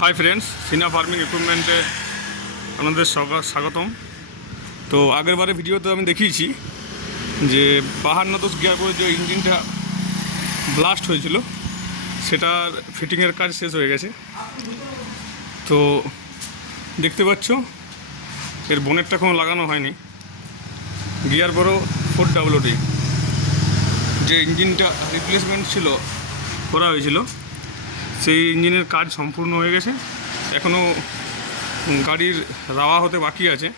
Hi friends, সিনা farming ইকুইপমেন্টে আপনাদের স্বাগতম। তো আগের বারে ভিডিওতে আমি দেখিয়েছি যে 52 গিয়ার করে যে ইঞ্জিনটা ব্লাস্ট হয়েছিল সেটার ফিটিংয়ের কাজ শেষ হয়ে গেছে। তো দেখতে পাচ্ছ এর বোনেটটা এখনও লাগানো হয়নি। গিয়ার বড় 4WD যে ইঞ্জিনটা রিপ্লেসমেন্ট ছিল করা হয়েছিল সেই ইঞ্জিনের কাজ সম্পূর্ণ হয়ে গেছে। এখনও গাড়ির রাওয়া হতে বাকি আছে।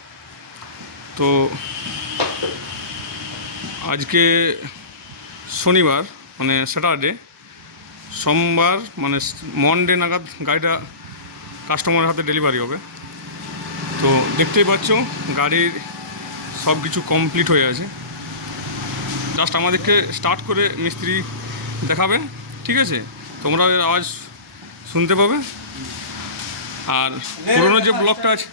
তো আজকে শনিবার মানে স্যাটারডে, সোমবার মানে মনডে নাগাদ গাড়িটা কাস্টমারের হাতে ডেলিভারি হবে। তো দেখতেই পাচ্ছ গাড়ির সব কিছু কমপ্লিট হয়ে আছে। জাস্ট আমাদেরকে স্টার্ট করে মিস্ত্রি দেখাবে, ঠিক আছে? তোমরা এর আওয়াজ শুনতে পাবে। আর পুরোনো যে ব্লকটা আছে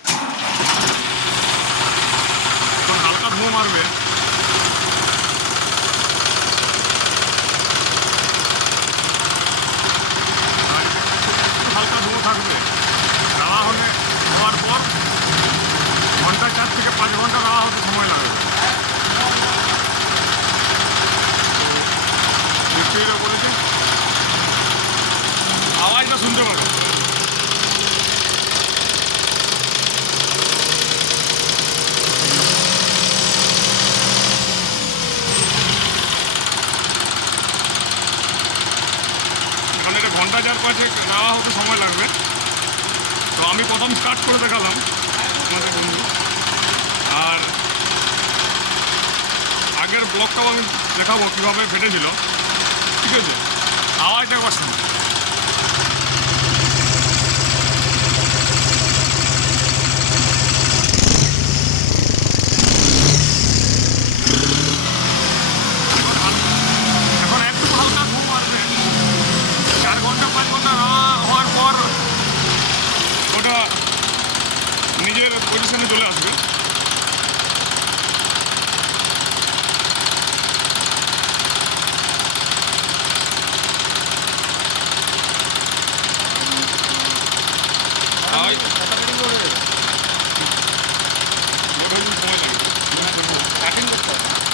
হালকা ধোঁয়া মারবে, হালকা ধোঁয়া থাকবে। রাওয়া হওয়ার পর ঘন্টা 4 থেকে 5 ঘন্টা রাওয়া হতে সময় লাগবে। তো মিস্ত্রিরা বলেছে আওয়াজটা শুনতে পাবে। মানে এটা ঘন্টা 4-5 রাওয়া হতে সময় লাগবে। তো আমি প্রথম স্টার্ট করে দেখালাম আমাদের বন্ধু, আর আগের ব্লকটাও আমি দেখাবো কীভাবে ফেটেছিল, ঠিক আছে? আওয়াজটা একবার শুনুন। এখন একটু হালকা ঘুম মারবে, 4 ঘন্টা 5 ঘন্টা রাওয়া হওয়ার পর ওটা নিজের পজিশনে চলে আসবে।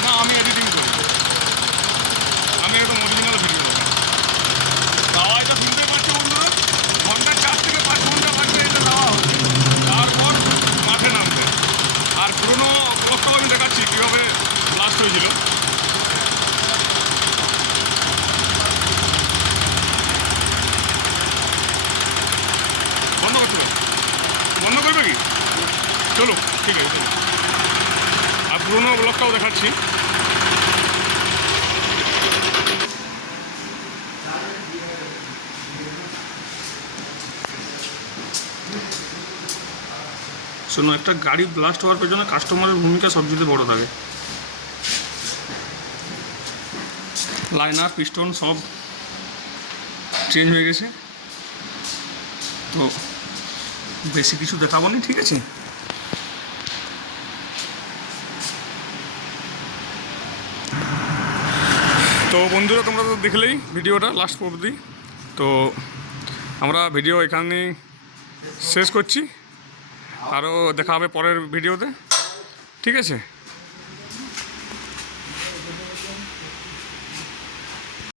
না, আমি এডিটিং করি, আমি একদম অরিজিনাল ভিডিও দেবো। আওয়াজটা শুনতে পাচ্ছি বন্ধুরা, ঘন্টা 4 থেকে 5 ঘন্টা লাগবে এটা দেওয়া হচ্ছে, তারপর মাঠে নামবে। আর পুরোনো ব্লকটাও আমি দেখাচ্ছি কীভাবে ব্লাস্ট হয়েছিল। বন্ধ করতে হবে, বন্ধ করবে কি? চলো, ঠিক আছে চলো। আর পুরোনো ব্লকটাও দেখাচ্ছি। শোনো, একটা গাড়ি ব্লাস্ট হওয়ার পেছনে কাস্টমারের ভূমিকা সবচেয়ে বড় থাকে। লাইনার পিস্টন সব চেঞ্জ হয়ে গেছে। তো বেশি কিছু দেখাবো না, ঠিক আছে? তো বন্ধুরা, তোমরা তো দেখলেই ভিডিওটা লাস্ট অবধি। তো আমরা ভিডিও এখানেই শেষ করছি, আরও দেখা হবে পরের ভিডিওতে, ঠিক আছে?